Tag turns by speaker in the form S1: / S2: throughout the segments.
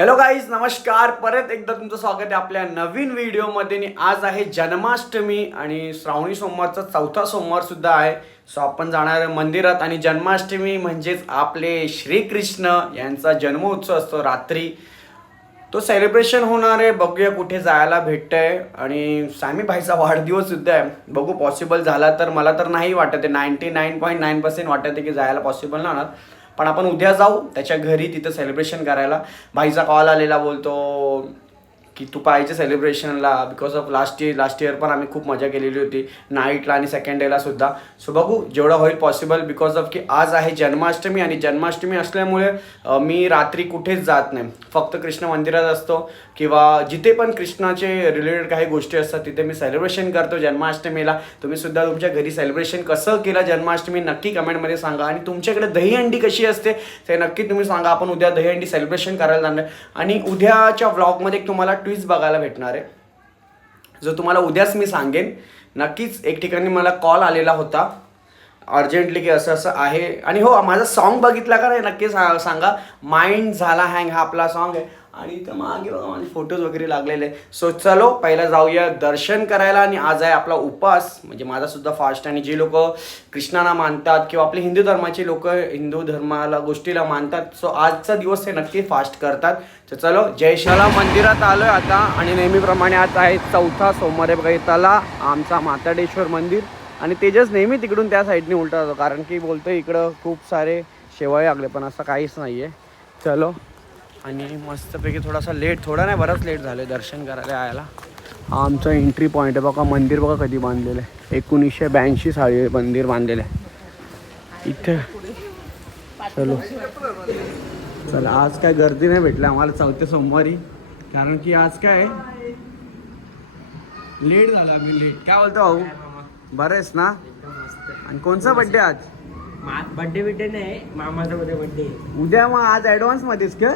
S1: Hello guys नमस्कार. परत एकदा तुमचं स्वागत आहे आपल्या नवीन व्हिडिओमध्ये. आणि आज आहे जन्माष्टमी आणि श्रावणी सोमवारचा चौथा सोमवार सुद्धा आहे. सो आपण जाणार आहे मंदिरात आणि जन्माष्टमी म्हणजेच आपले श्रीकृष्ण यांचा जन्मोत्सव असतो रात्री. तो सेलिब्रेशन होणार आहे. बघूया कुठे जायला भेटतंय. आणि सामी भाईचा वाढदिवस सुद्धा आहे. बघू पॉसिबल झाला तर मला तर नाही वाटत आहे. Ninety nine point nine percent वाटत आहे की जायला पॉसिबल नाही होणार. पण आपण उद्या जाऊ त्याच्या घरी तिथं सेलिब्रेशन करायला. भाईचा कॉल आलेला बोलतो की तू पाहिजे सेलिब्रेशनला because of last year last year पण आम्ही खूप मजा केलेली होती. नाईटला आणि सेकंड डेला सुद्धा. सो बघू जेवढं होईल पॉसिबल बिकॉज ऑफ की आज आहे जन्माष्टमी आणि जन्माष्टमी असल्यामुळे मी रात्री कुठेच जात नाही. फक्त कृष्ण मंदिरात असतो किंवा जिथे पण कृष्णाचे रिलेटेड काही गोष्टी असतात तिथे मी सेलिब्रेशन करतो जन्माष्टमीला. तुम्ही सुद्धा तुमच्या घरी सेलिब्रेशन कसं केलं जन्माष्टमी नक्की कमेंटमध्ये सांगा. आणि तुमच्याकडे दहीहंडी कशी असते ते नक्की तुम्ही सांगा. आपण उद्या दहीहंडी सेलिब्रेशन करायला जाणार. आणि उद्याच्या व्लॉगमध्ये तुम्हाला तुम्हाला ट्विस्ट बघायला भेटणार आहे. जो तुम्हाला उद्याच मी सांगेन नक्कीच एक ठिकाणी मला कॉल आलेला होता. अर्जंटली की असं असं आहे. आणि हो माझा सॉन्ग बघितला का नाही नक्की सांगा. माइंड झाला हँग हा आपला सॉन्ग आहे. आणि इथं मागे बघा माझे फोटोज वगैरे लागलेले सो चलो पहिला जाऊया दर्शन करायला आणि आज आहे आपला उपास म्हणजे माझा सुद्धा फास्ट आणि जे लोक कृष्णाला मानतात किंवा आपले हिंदू धर्माचे लोक हिंदू धर्माला गोष्टीला मानतात. सो आजचा दिवस ते नक्की फास्ट करतात. तर चलो जयशाला मंदिरात आलोय आता आणि नेहमीप्रमाणे आज आहे चौथा सोमवार बघा येताला आमचा माताडेश्वर मंदिर. आणि तेजस नेहमी तिकडून त्या साईडने उलटा जातो कारण की बोलतो इकडं खूप सारे शेवाळे लागले पण असं काहीच नाही आहे चलो. आणि मस्तपैकी थोडासा लेट थोडा नाही बराच लेट झालं दर्शन करायला यायला. हा आमचा एंट्री पॉईंट आहे बघा मंदिर बघा कधी बांधलेलं आहे. एकोणीसशे ब्याऐंशी साली मंदिर बांधलेलं आहे. इथे. चलो. चला आज काय गर्दी नाही भेटली आम्हाला चौथ्या सोमवारी. कारण की आज काय? लेट झाला आम्ही लेट काय बोलतो भाऊ? बरं आहेस ना? आणि कोणचा बड्डे आज?
S2: बड्डे बिड्डे नाही मामाचा उद्या बड्डे
S1: उद्या मग आज ऍडव्हान्स मध्येच का?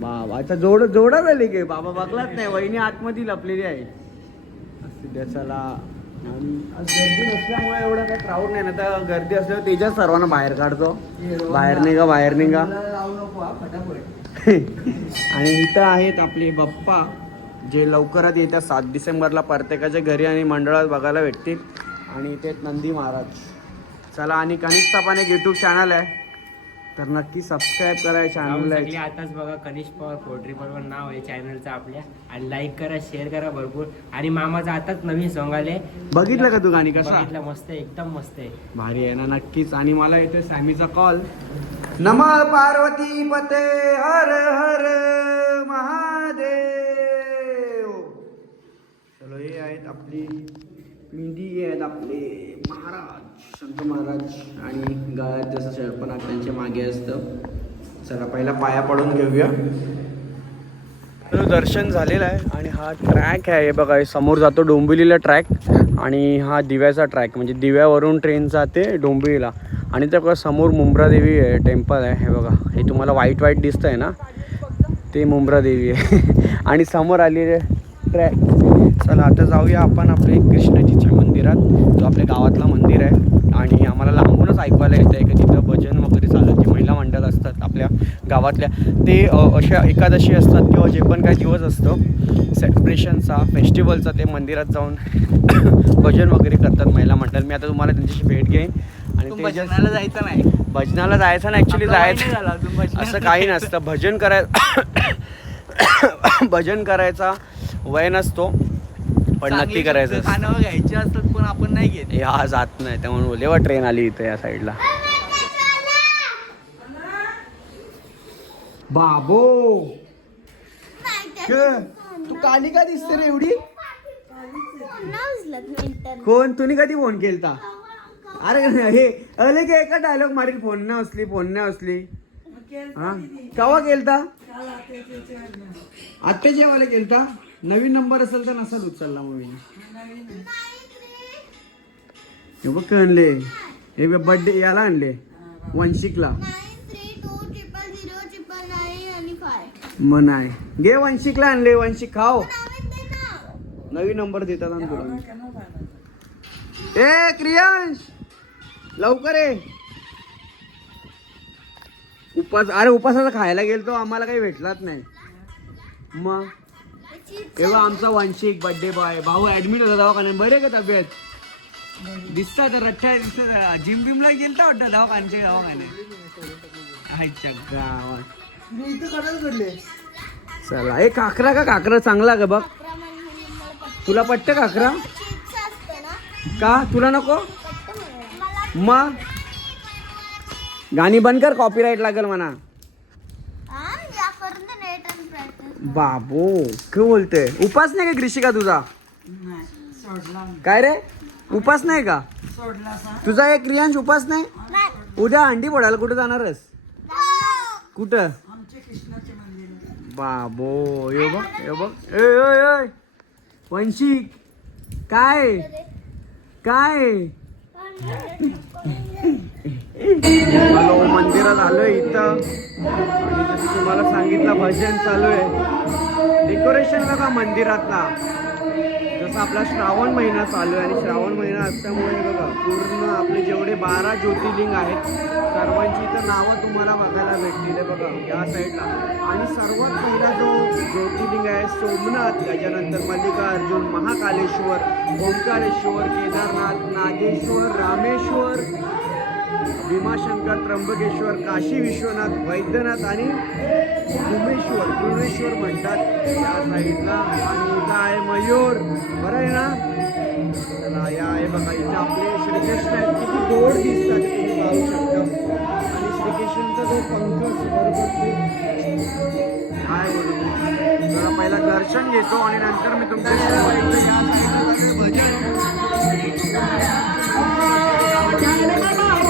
S1: बाबा अच्छा जोड जोडा झाली की? बाबा बघलाच नाही. वहिनी आतमध्ये लपलेली आहे. चला. आज गर्दी नसल्यामुळे एवढं काही क्राऊड नाही. ना तर गर्दी असल्यावर तेजाच सर्वांना बाहेर काढतो. बाहेर निघा बाहेर निघा. आणि इथं आहेत आपले बाप्पा जे लवकरात येत्या सात डिसेंबरला प्रत्येकाच्या घरी आणि मंडळात बघायला भेटतील. आणि इथे नंदी महाराज. चला आणि एक युट्यूब चॅनल आहे. तर नक्की सबस्क्राईब करा
S2: सगळे
S1: चॅनलला
S2: आताच बघा कनिष्क पवार पोल्ट्री वर नाव आहे चॅनलचं आपल्या. आणि लाईक करा शेअर करा भरपूर. आणि मामाचं आताच नवीन सॉंग आले
S1: बघितलं का तू गाणी कसा
S2: बघितलं मस्त आहे एकदम मस्त आहे.
S1: भारी आहे ना नक्कीच. आणि मला येते सॅमीचा कॉल नमः पार्वती पते हर हर महादेव. चलो हे आहेत आपली पिंडी आहेत आपले महाराज शंकर महाराज आणि गळ्यात जसं शर्पणा त्यांच्या मागे असतं. चला पहिला पाया पडून घेऊया. दर्शन झालेलं आहे आणि हा ट्रॅक आहे हे बघा हे समोर जातो डोंबिवलीला ट्रॅक आणि हा दिव्याचा ट्रॅक म्हणजे दिव्यावरून ट्रेन जाते डोंबिवलीला. आणि त्या बघा समोर मुंब्रा देवी आहे टेम्पल आहे हे बघा. हे तुम्हाला वाईट वाईट दिसतं दिसतंय ना? ते मुंब्रा देवी आहे. आणि समोर आलेले ट्रॅक चला आता जाऊया आपण आपले कृष्णजीच्या मंदिरात. जो आपल्या गावातला मंदिर आहे. आणि आम्हाला लांबूनच ऐकवायला येतं आहे की तिथं भजन वगैरे चालत जे महिला मंडळ असतात आपल्या गावातल्या. ते अशा एकादशी असतात किंवा जे पण काही दिवस असतो सेलिब्रेशनचा फेस्टिवलचा ते मंदिरात जाऊन भजन वगैरे करतात महिला मंडळ. मी आता तुम्हाला त्यांच्याशी भेट घेईन. आणि
S3: भजनाला जायचं नाही.
S1: भजनाला जायचं
S3: नाही.
S1: जायचं
S3: झाला अजून भजनाला
S1: असं काही नसतं. भजन करायचं भजन करायचा वय नसतो. पण नक्की करायचं.
S3: कानावर घ्यायचे असतात पण आपण नाही घेत.
S1: हे जात नाही. त्यामुळे बोलले वा ट्रेन आली इथे या साईडला बाबो! तू काली का दिसते रे एवढी? कोण? तुम्ही कधी फोन केलता? अरे हे अले की एका डायलॉग मारील फोन न असली फोन न असली. हा? कवा केलता? आत्ताच्या मला केलता? नवीन नंबर असेल तर नसेल उचलला मग मी हे बघ आणले. हे बर्थडे याला आणले. वंशिकला. मग नाही घे वंशिकला आणले वंशिक खाओ. नवीन नंबर देतात आणि ए क्रियांश! लवकर ये. उपास अरे उपासाचा खायला गेलतो आम्हाला काही भेटलाच नाही. मग? तेव्हा आमचा वांशिक बर्थडे बॉय भाऊ ऍडमिट होता दवाखान्यात. बरे का तब्येत? दिसतात रठ्ठा जिम बिमला गेलता वाटतं दवाखान्याच्या दवाखान्यात. गावात चला ए काकरा का? काकरा चांगला का बघ? तुला पट्ट काकरा? का? तुला नको? मग? गाणी बंद कर कॉपीराईट लागेल म्हणा. बाबो काय बोलते? उपास नाही का ग्रीशिका तुझा? काय रे? उपास नाही का? तुझा एक क्रियांश उपास नाही? उद्या अंडी पडायला कुठे जाणारस कुठं? बाबो यो बघ यो बघ. ए ओय ओय वंशिक काय? काय? हॅलो हो मंदिरात आलोय इथं. आणि जसं तुम्हाला सांगितलं भजन चालू आहे. डेकोरेशन बघा मंदिरातला. जसं आपला श्रावण महिना चालू आहे आणि श्रावण महिना असल्यामुळे बघा पूर्ण आपले जेवढे बारा ज्योतिर्लिंग आहेत सर्वांची इथं नावं तुम्हाला बघायला भेटतील. बघा या साईडला. आणि सर्वात पहिला जो ज्योतिर्लिंग आहे सोमनाथ त्याच्यानंतर मल्लिकार्जुन महाकालेश्वर ओंकारेश्वर केदारनाथ नागेश्वर रामेश्वर भीमाशंकर त्र्यंबकेश्वर काशी विश्वनाथ वैद्यनाथ आणि भुमेश्वर कुमेश्वर म्हणतात. या साईडला आणि इथं आहे मयूर. बरं आहे ना? चला या आहे बघा इथे आपले श्रीकृष्ण आहेत. किती गोड दिसतात तुम्ही पाहू शकता. आणि श्रीकृष्णांचा जो पंख बरोबर काय बोलू? जरा पहिला दर्शन घेतो आणि नंतर मी तुमच्याशी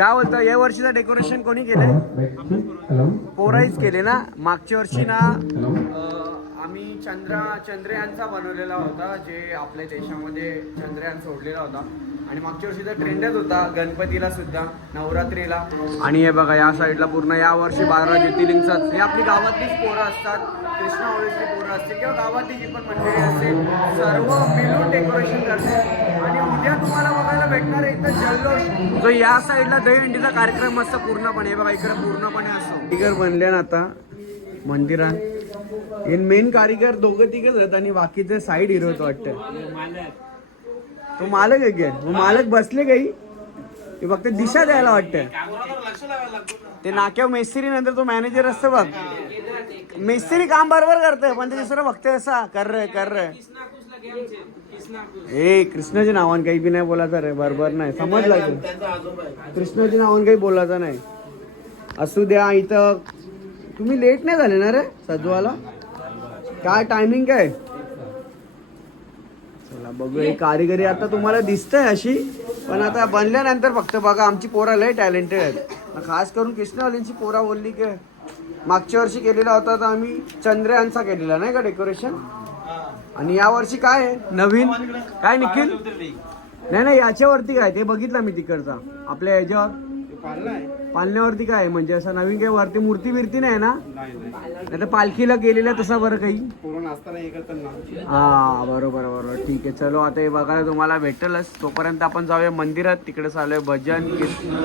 S1: काय बोलतो या वर्षीचं डेकोरेशन कोणी केलंय? पोराईच केले ना मागच्या वर्षी ना चंद्रा चंद्रयानचा बनवलेला होता जे आपल्या देशामध्ये चंद्रयान सोडलेला होता. आणि मागच्या वर्षी तर ट्रेंडच होता गणपतीला सुद्धा नवरात्रीला. आणि हे बघा या साईडला पूर्ण या वर्षी बारा ज्योतिर्लिंगचा हे आपली गावातलीच पोरं असतात कृष्णा ओळीची पोरं असतील किंवा गावातली जी पण मंडळी असेल सर्व मिळून डेकोरेशन करते आणि उद्या तुम्हाला बघायला भेटणार आहे इथं जल्लोष. जो या साईडला दहीहंडीचा कार्यक्रम मस्त पूर्णपणे. हे बघा इकडे पूर्णपणे असतो. इकडे बनले ना आता मंदिरात. मेन कारीगर दोघं तिघच आहेत आणि बाकीचे साईड हिरो वाटतं. तो मालक आहे मग मालक बसले काही? ते फक्त दिशा द्यायला वाटत. ते नाक्यावर मेस्त्री नंतर तो मॅनेजर असतो बघ. मेस्त्री काम बरोबर करतोय पण ते दुसरं फक्त असा कर रे कर रे. ए कृष्णाच्या नावान काही बी नाही बोलायचं रे बरोबर नाही. समजलं तू कृष्णाच्या नावान काही बोलायचं नाही. असू द्या इथं तुम्ही लेट नाही झाले ना रे सजवाला? काय टायमिंग काय? चला बघू हे कारिगरी आता तुम्हाला दिसतंय अशी पण आता बनल्यानंतर फक्त बघा आमची पोरा लय टॅलेंटेड आहेत. मग खास करून कृष्णवालींची पोरा बोलली की मागच्या वर्षी केलेला होता तर आम्ही चंद्रयानचा केलेला नाही का डेकोरेशन आणि या वर्षी काय आहे? नवीन? काय निखिल? नाही नाही याच्यावरती काय ते बघितलं मी तिकडचा आपल्या याच्यावर. पालण्यावरती काय? आहे? म्हणजे असं नवीन काही वरती मूर्ती बिर्ती नाही ना? नाही तर पालखीला गेलेला तसा बरं काही? हा बरोबर बरोबर. ठीक आहे. चलो आता हे बघायला तुम्हाला भेटेलच. तोपर्यंत आपण जाऊया मंदिरात. तिकडे चालूया भजन कीर्तन.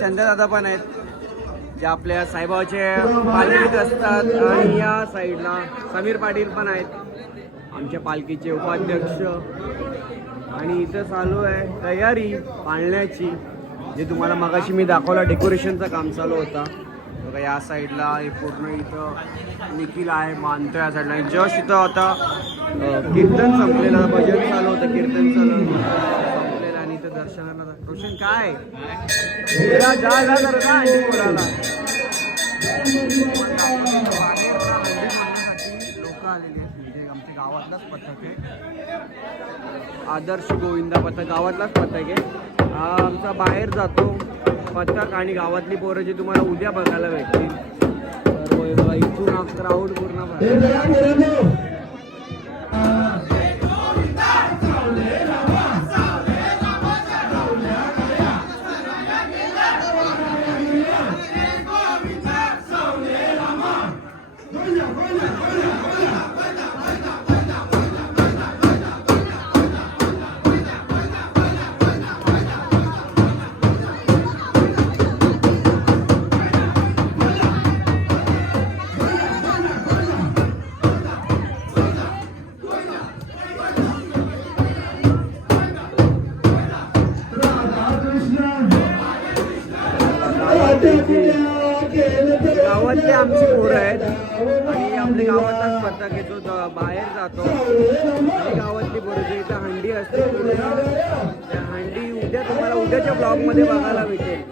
S1: चंद्रदादा पण आहेत जे आपल्या साईबाबाचे पालखीत असतात आणि या साईडला समीर पाटील पण आहेत आमच्या पालखीचे उपाध्यक्ष. आणि इथं चालू आहे तयारी पाळण्याची जे तुम्हाला मगाशी मी दाखवलं डेकोरेशनचं काम चालू होता. बघा या साईडला हे पूर्ण इथं निखिल आहे मानतो या साईडला. जस्ट इथं आता कीर्तन संपलेलं भजन चालू होतं कीर्तन चालू दर्शनाला रोशन काय? लोक आलेली आहेत म्हणजे आमच्या गावातलाच पथक आहे. आदर्श गोविंदा पथक गावातलाच पथक आहे. हा आमचा बाहेर जातो. पथक आणि गावातली पोरं जी तुम्हाला उद्या बघायला भेटतील. इथून हा क्राऊड पूर्ण गावातली बरोबर इथं हंडी असते. पूर्ण, त्या हंडी उद्या तुम्हाला उद्याच्या ब्लॉगमध्ये बघायला भेटेल.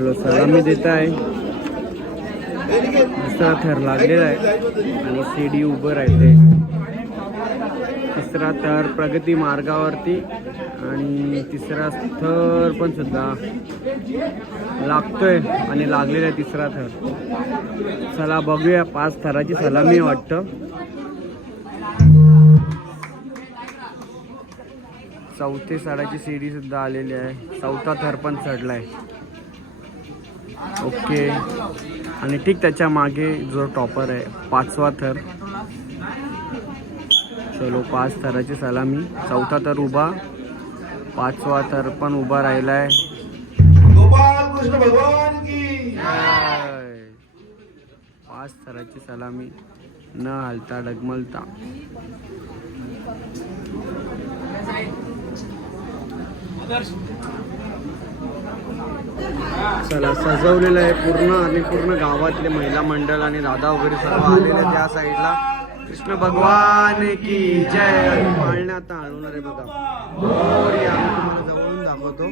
S1: हॅलो सलामी देत आहे दुसरा थर लागलेला आहे आणि सीडी उभं राहते। तिसरा थर प्रगती मार्गावरती आणि तिसरा थर पण सुद्धा लागतोय आणि लागलेला आहे तिसरा थर. चला बघूया पाच थराची सलामी आहे वाटतं. चौथे सडाची सीडी सुद्धा आलेली आहे. चौथा थर पण चढलाय. ओके. आणि ठीक त्याच्यामागे जो टॉपर आहे पाचवा थर. चलो पाच थराची सलामी. चौथा थर उभा. पाचवा थर पण उभा
S4: की
S1: जय. पाच थराची सलामी. न हलता डगमलता. चला सजवलेलं आहे पूर्ण आणि पूर्ण गावातले महिला मंडळ आणि दादा वगैरे सर्व आलेले त्या साईडला कृष्ण भगवान की जय आणि पाळणे आता हळवणार आहे बघा आम्ही तुम्हाला जवळून दाखवतो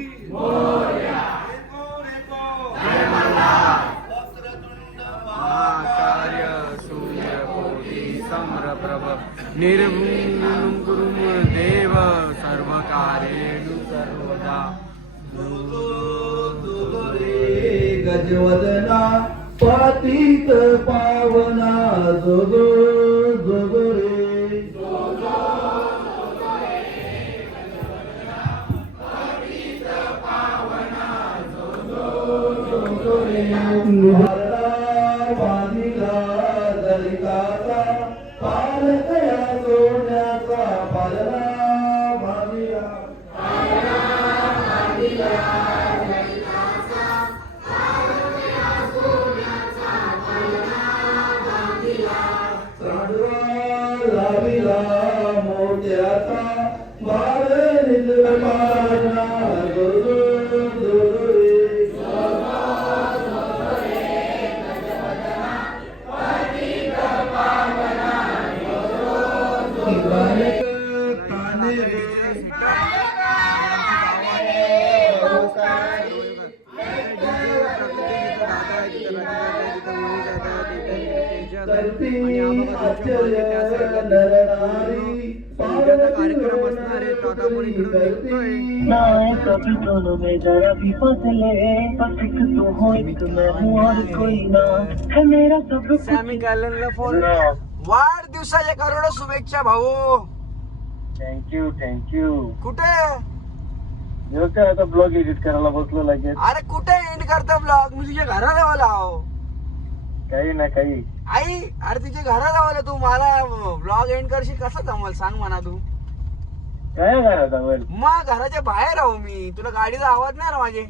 S1: महाकार्य सूर्यकोटि सम्रप्रभ निर्गुण देव सर्वदा
S4: गजवदना पातीत पावना जोगो जोगो रे. जोगो बांधिला
S1: ਰਤਾ ਬਾਰੇ ਨਿਰਮਾਣਾ
S5: ना है कभी दोनों में जरा भी बदले बस एक तू हो एक मैं हूँ और कोई ना है मेरा सब कुछ
S1: सॅमी गॅलनला फोन
S5: ना।
S1: वाढदिवसाच्या करोडो शुभेच्छा भाऊ.
S5: थँक्यू थँक्यू
S1: कुठे?
S5: काय आता ब्लॉग एडिट करायला बसलो लगेच?
S1: अरे कुठे एंड करतो ब्लॉग मी तुझ्या घराजवळ आहो
S5: काही ना काही.
S1: आई अरे तुझ्या घराजवळ तू मला ब्लॉग एंड करशील? कसं जमल? सांग म्हणा तू.
S5: काय घरात आवल
S1: मग घराच्या बाहेर आहो मी. तुला गाडीचा आवाज नाही ना माझे.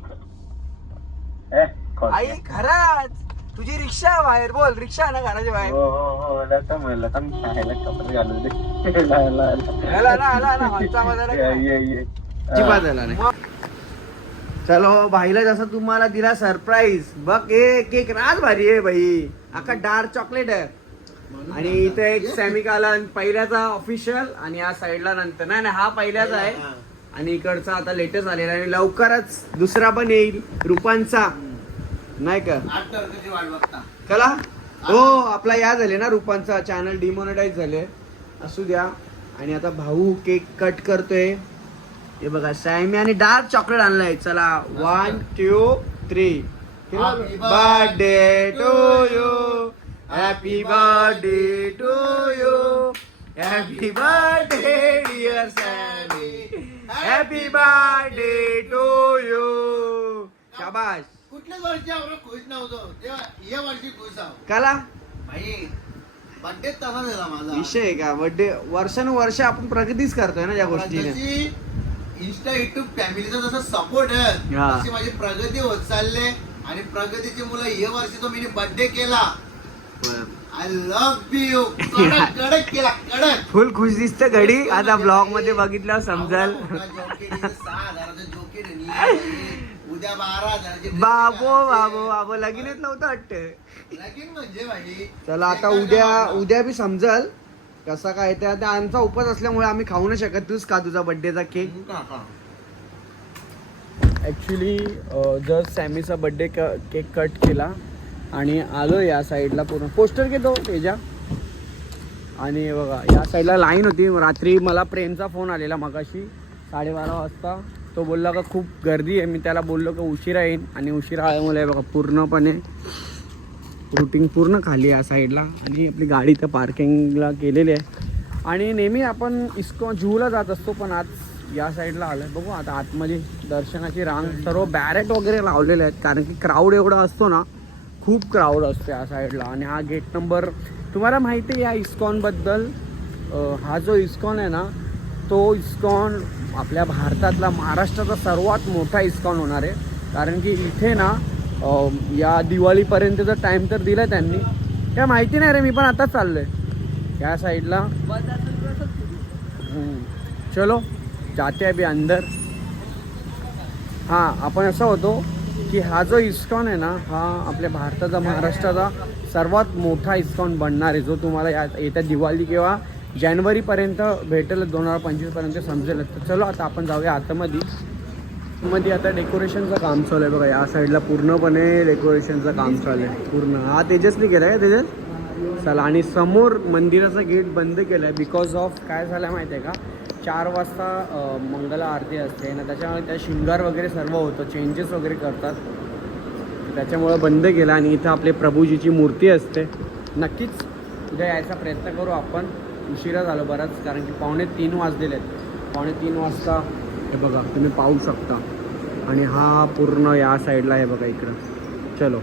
S1: आई खरंच तुझी रिक्षा आहे बाहेर. बोल रिक्षा आहे ना घराच्या बाहेर?
S5: हो हो हो खायला कपडे घालून दे. ला, ला, ला.
S1: आला ना आला ना हलचा बाजारा
S5: ये, ये, ये.
S1: अजिबात आला नाही. चलो भाईला जसं तुम्हाला दिला सरप्राईज बघ ए केक राज भारी आहे भाई. अख्खा डार्क चॉकलेट आहे. आणि इथे एक सॅमिकाला पहिल्याचा ऑफिशियल आणि या साईडला नंतर. नाही नाही हा पहिल्याचा आहे. आणि इकडचा आता लेटेस्ट आलेला आणि लवकरच दुसरा पण येईल. रुपांचा. नाही का? कला हो आपला या झाले ना रुपांचा. चॅनल डिमॉनिटाईज झाले. असू द्या. आणि आता भाऊ केक कट करतोय. हे बघा सॅमी आणि डार्क चॉकलेट आणलंय. चला one two three birthday to you happy birthday to you happy birthday dear Sammy happy birthday to you शाबाश
S6: कुठल्याच वर्षी आपण खुश नव्हतो? तेव्हा या वर्षी खुश आहो.
S1: कला?
S6: भाई बड्डे तसा झाला माझा.
S1: विषय आहे का? बर्थडे वर्षानुवर्ष आपण प्रगतीच करतोय ना या गोष्टीने.
S6: जशी इन्स्टा युट्यूब फॅमिलीचा जसा सपोर्ट आहे
S1: हा.
S6: तशी माझी प्रगती होत चालले आणि प्रगतीची मुलं या वर्षी तो मी बर्थडे केला. आय लव्ह यू कडक कडक केला कडक.
S1: फुल खुश दिसत घडी. आता ब्लॉगमध्ये बघितलं समजाल.
S6: उद्या बारा हजाराचे
S1: बाबो. बाबो बाबो. लगीनच नव्हतं वाटत.
S6: लगीन म्हणजे भाई
S1: चला आता उद्या उद्या बी समजल कसा काय ते. आता आमचा उपवास असल्यामुळे आम्ही खाऊ नाही शकत. तूच का तुझा बर्थडेचा केक ॲक्च्युली जर सॅमीचा बड्डे केक कट केला. आणि आलो या साईडला पूर्ण. पोस्टर घेतो तेजा. आणि बघा या साईडला लाईन होती. रात्री मला प्रेमचा फोन आलेला मगाशी साडेबारा वाजता. तो बोलला का खूप गर्दी आहे. मी त्याला बोललो का उशिरा येईन आणि उशिरा आल्यामुळे बघा पूर्णपणे रुटीन पूर्ण खाली या साईडला. आणि आपली गाडी तर पार्किंगला केलेली आहे. आणि नेहमी आपण इस्कॉन जूला जात असतो पण आज या साईडला आलं आहे बघू आता आतमध्ये दर्शनाची रांग सर्व बॅरेट वगैरे लावलेले आहेत. कारण की क्राऊड एवढा असतो ना खूप क्राऊड असतो या साईडला आणि हा गेट नंबर तुम्हाला माहिती आहे या इस्कॉनबद्दल हा जो इस्कॉन आहे ना तो इस्कॉन आपल्या भारतातला महाराष्ट्राचा सर्वात मोठा इस्कॉन होणार आहे. कारण की इथे ना या दिवाळीपर्यंतचा टाईम तर दिला त्यांनी. काय माहिती नाही रे मी पण आताच आहे या साईडला चलो जाते अभी अंदर. हां आपण असं होतो की हा जो इस्कॉन आहे ना हा आपल्या भारताचा महाराष्ट्राचा सर्वात मोठा इस्कॉन बनणार आहे. जो तुम्हाला या येत्या दिवाळी किंवा जानेवारीपर्यंत भेटेल दोन हजार पंचवीसपर्यंत समजेल. तर चलो आता आपण जाऊया आतमध्ये. मध्ये आता डेकोरेशनचं काम चालू आहे बघा या साईडला पूर्णपणे डेकोरेशनचं काम चालू आहे. पूर्ण. हा तेजसनी केलं आहे तेजस? चला आणि समोर मंदिराचं गेट बंद केलं आहे बिकॉज ऑफ काय झालं आहे माहिती आहे का? चार वाजता मंगल मंगला आरती असते. ना त्याच्यामुळे त्या शिंगार वगैरे सर्व होतं. चेंजेस वगैरे करतात. त्याच्यामुळं बंद केलं. आणि इथं आपले प्रभूजीची मूर्ती असते. नक्कीच उद्या यायचा प्रयत्न करू आपण. उशिरा झालो बराच कारण की पावणे तीन वाजलेले आहेत पावणे तीन वाजता हे बघा तुम्ही पाहू शकता. आणि हा पूर्ण या साईडला आहे बघा इकडं. चलो.